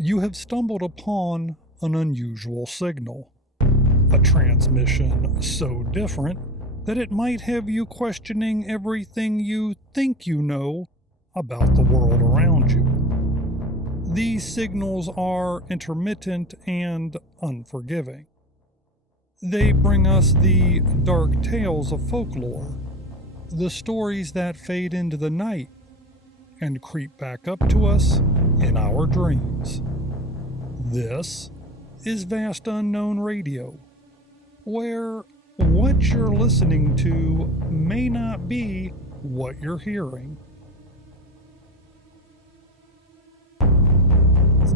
You have stumbled upon an unusual signal, a transmission so different that it might have you questioning everything you think you know about the world around you. These signals are intermittent and unforgiving. They bring us the dark tales of folklore, the stories that fade into the night and creep back up to us in our dreams. This is Vast Unknown Radio, where what you're listening to may not be what you're hearing.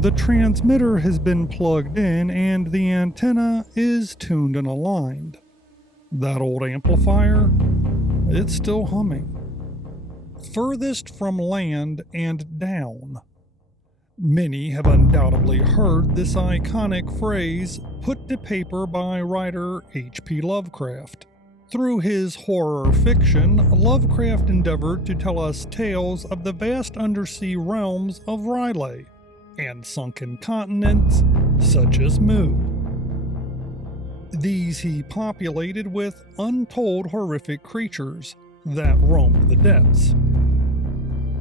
The transmitter has been plugged in and the antenna is tuned and aligned. That old amplifier, it's still humming. Furthest from land and down. Many have undoubtedly heard this iconic phrase put to paper by writer H.P. Lovecraft. Through his horror fiction, Lovecraft endeavored to tell us tales of the vast undersea realms of Riley and sunken continents such as Mu. These he populated with untold horrific creatures that roamed the depths.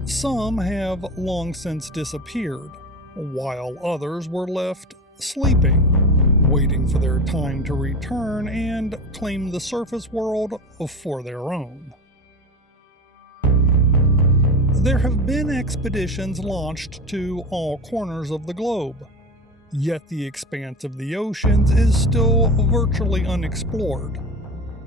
Some have long since disappeared, while others were left sleeping, waiting for their time to return and claim the surface world for their own. There have been expeditions launched to all corners of the globe, yet the expanse of the oceans is still virtually unexplored,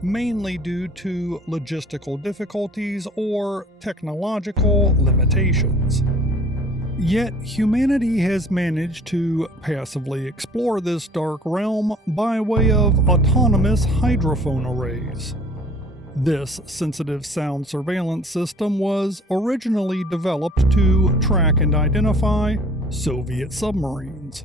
mainly due to logistical difficulties or technological limitations. Yet humanity has managed to passively explore this dark realm by way of autonomous hydrophone arrays. This sensitive sound surveillance system was originally developed to track and identify Soviet submarines,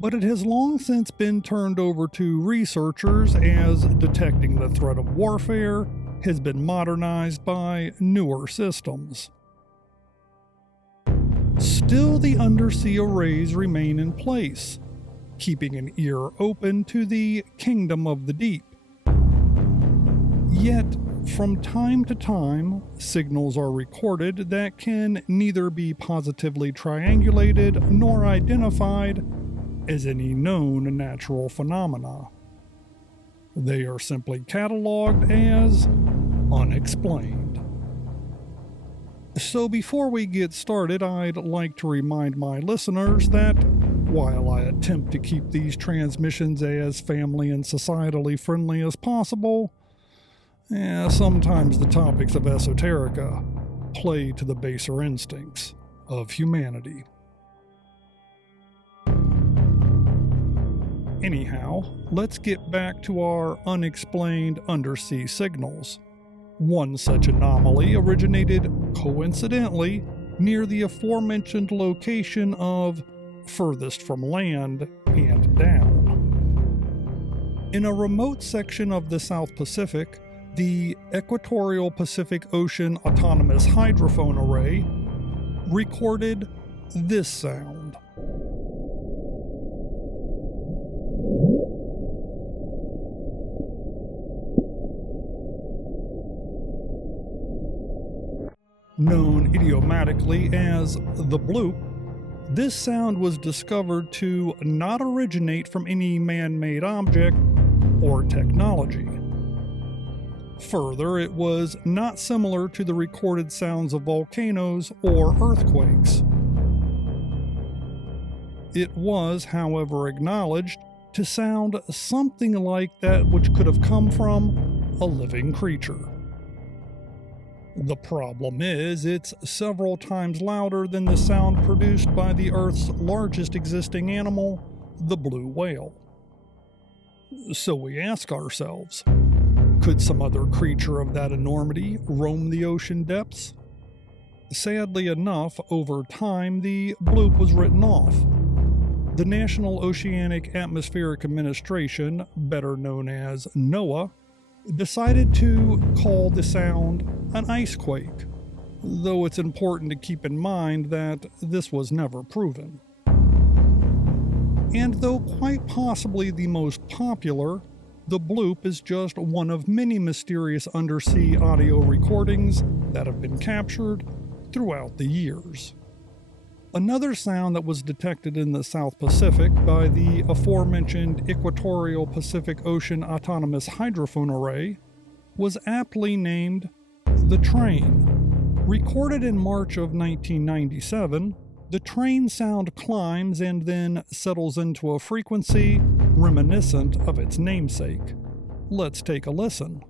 but it has long since been turned over to researchers as detecting the threat of warfare has been modernized by newer systems. Still, the undersea arrays remain in place, keeping an ear open to the kingdom of the deep. Yet, from time to time, signals are recorded that can neither be positively triangulated nor identified as any known natural phenomena. They are simply cataloged as unexplained. So before we get started, I'd like to remind my listeners that while I attempt to keep these transmissions as family and societally friendly as possible, sometimes the topics of esoterica play to the baser instincts of humanity. Anyhow, let's get back to our unexplained undersea signals. One such anomaly originated coincidentally near the aforementioned location of furthest from land and down. In a remote section of the South Pacific, the Equatorial Pacific Ocean Autonomous Hydrophone Array recorded this sound. Known idiomatically as the bloop, this sound was discovered to not originate from any man-made object or technology. Further, it was not similar to the recorded sounds of volcanoes or earthquakes. It was, however, acknowledged to sound something like that which could have come from a living creature. The problem is, it's several times louder than the sound produced by the Earth's largest existing animal, the blue whale. So we ask ourselves, could some other creature of that enormity roam the ocean depths? Sadly enough, over time, the bloop was written off. The National Oceanic Atmospheric Administration, better known as NOAA, decided to call the sound an icequake, though it's important to keep in mind that this was never proven. And though quite possibly the most popular, the bloop is just one of many mysterious undersea audio recordings that have been captured throughout the years. Another sound that was detected in the South Pacific by the aforementioned Equatorial Pacific Ocean Autonomous Hydrophone Array was aptly named the train. Recorded in March of 1997, the train sound climbs and then settles into a frequency reminiscent of its namesake. Let's take a listen.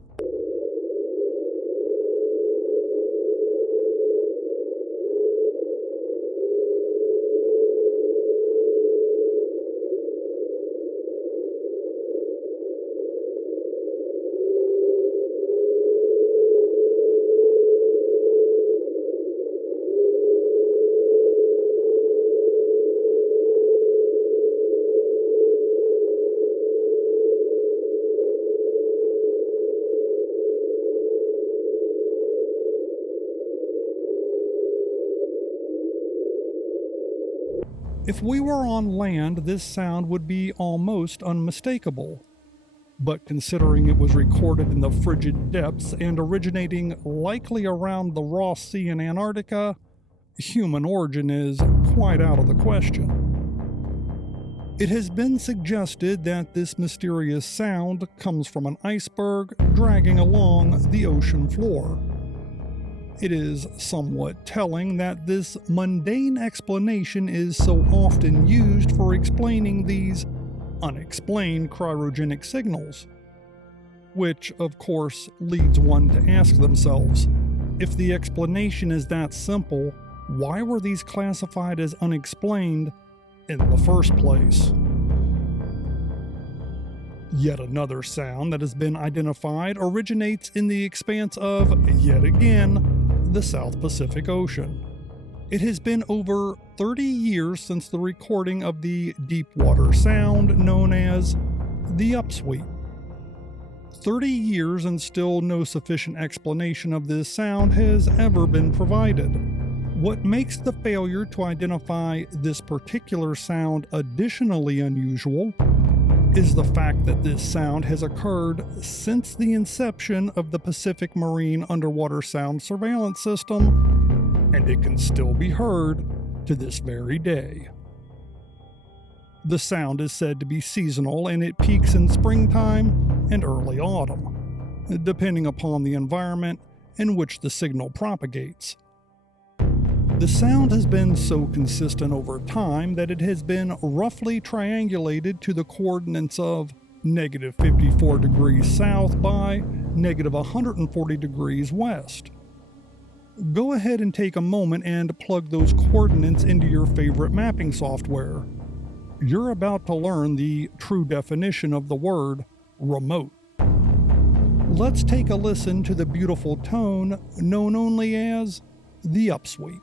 If we were on land, this sound would be almost unmistakable. But considering it was recorded in the frigid depths and originating likely around the Ross Sea in Antarctica, human origin is quite out of the question. It has been suggested that this mysterious sound comes from an iceberg dragging along the ocean floor. It is somewhat telling that this mundane explanation is so often used for explaining these unexplained cryogenic signals, which of course leads one to ask themselves, if the explanation is that simple, why were these classified as unexplained in the first place? Yet another sound that has been identified originates in the expanse of, yet again, the South Pacific Ocean. It has been over 30 years since the recording of the deep-water sound known as the upsweep. 30 years and still no sufficient explanation of this sound has ever been provided. What makes the failure to identify this particular sound additionally unusual is the fact that this sound has occurred since the inception of the Pacific Marine Underwater Sound Surveillance System, and it can still be heard to this very day. The sound is said to be seasonal, and it peaks in springtime and early autumn, depending upon the environment in which the signal propagates. The sound has been so consistent over time that it has been roughly triangulated to the coordinates of negative 54 degrees south by negative 140 degrees west. Go ahead and take a moment and plug those coordinates into your favorite mapping software. You're about to learn the true definition of the word remote. Let's take a listen to the beautiful tone known only as the upsweep.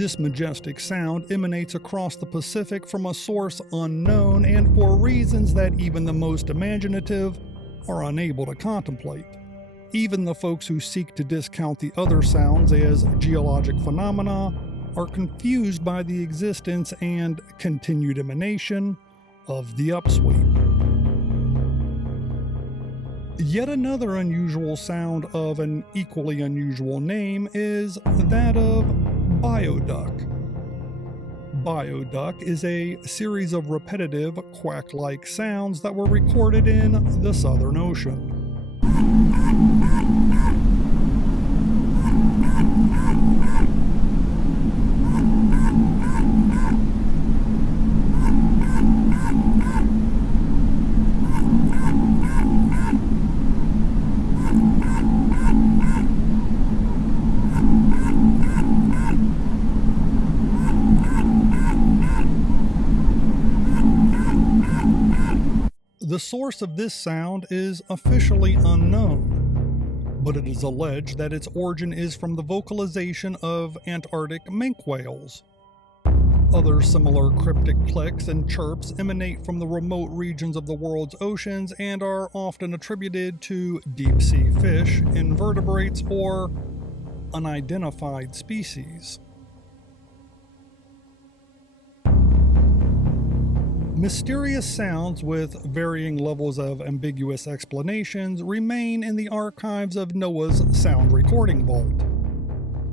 This majestic sound emanates across the Pacific from a source unknown and for reasons that even the most imaginative are unable to contemplate. Even the folks who seek to discount the other sounds as geologic phenomena are confused by the existence and continued emanation of the upsweep. Yet another unusual sound of an equally unusual name is that of bioduck. Bioduck is a series of repetitive, quack-like sounds that were recorded in the Southern Ocean. The source of this sound is officially unknown, but it is alleged that its origin is from the vocalization of Antarctic minke whales. Other similar cryptic clicks and chirps emanate from the remote regions of the world's oceans and are often attributed to deep-sea fish, invertebrates, or unidentified species. Mysterious sounds with varying levels of ambiguous explanations remain in the archives of NOAA's sound recording vault,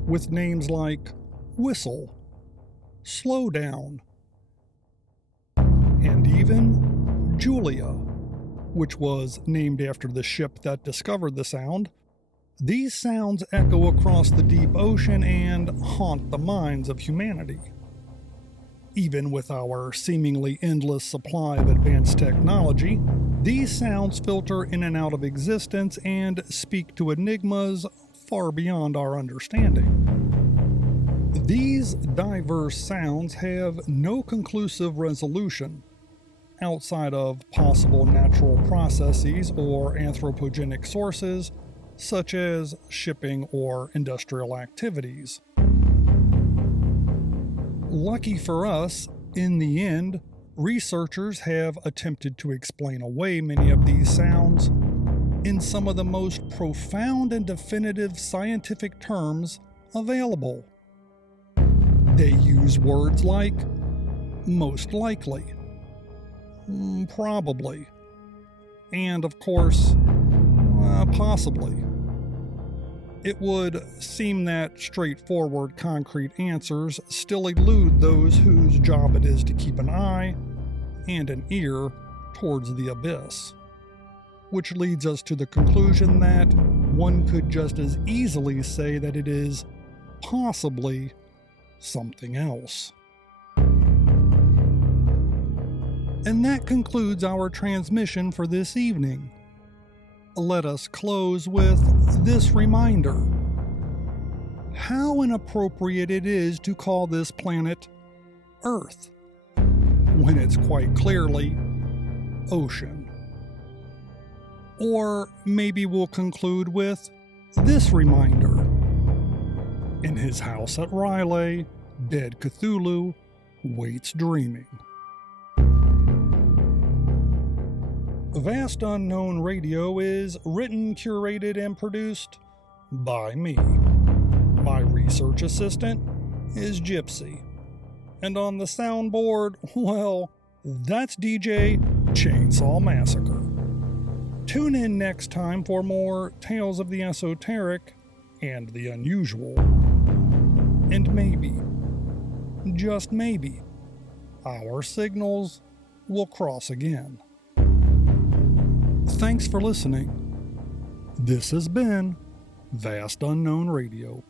with names like whistle, slow down, and even Julia, which was named after the ship that discovered the sound. These sounds echo across the deep ocean and haunt the minds of humanity. Even with our seemingly endless supply of advanced technology, these sounds filter in and out of existence and speak to enigmas far beyond our understanding. These diverse sounds have no conclusive resolution outside of possible natural processes or anthropogenic sources, such as shipping or industrial activities. Lucky for us, in the end, researchers have attempted to explain away many of these sounds in some of the most profound and definitive scientific terms available. They use words like most likely, probably, and of course, possibly. It would seem that straightforward, concrete answers still elude those whose job it is to keep an eye and an ear towards the abyss. Which leads us to the conclusion that one could just as easily say that it is possibly something else. And that concludes our transmission for this evening. Let us close with this reminder. How inappropriate it is to call this planet Earth, when it's quite clearly ocean. Or maybe we'll conclude with this reminder. In his house at Riley, dead Cthulhu waits dreaming. Vast Unknown Radio is written, curated, and produced by me. My research assistant is Gypsy. And on the soundboard, well, that's DJ Chainsaw Massacre. Tune in next time for more tales of the esoteric and the unusual. And maybe, just maybe, our signals will cross again. Thanks for listening. This has been Vast Unknown Radio.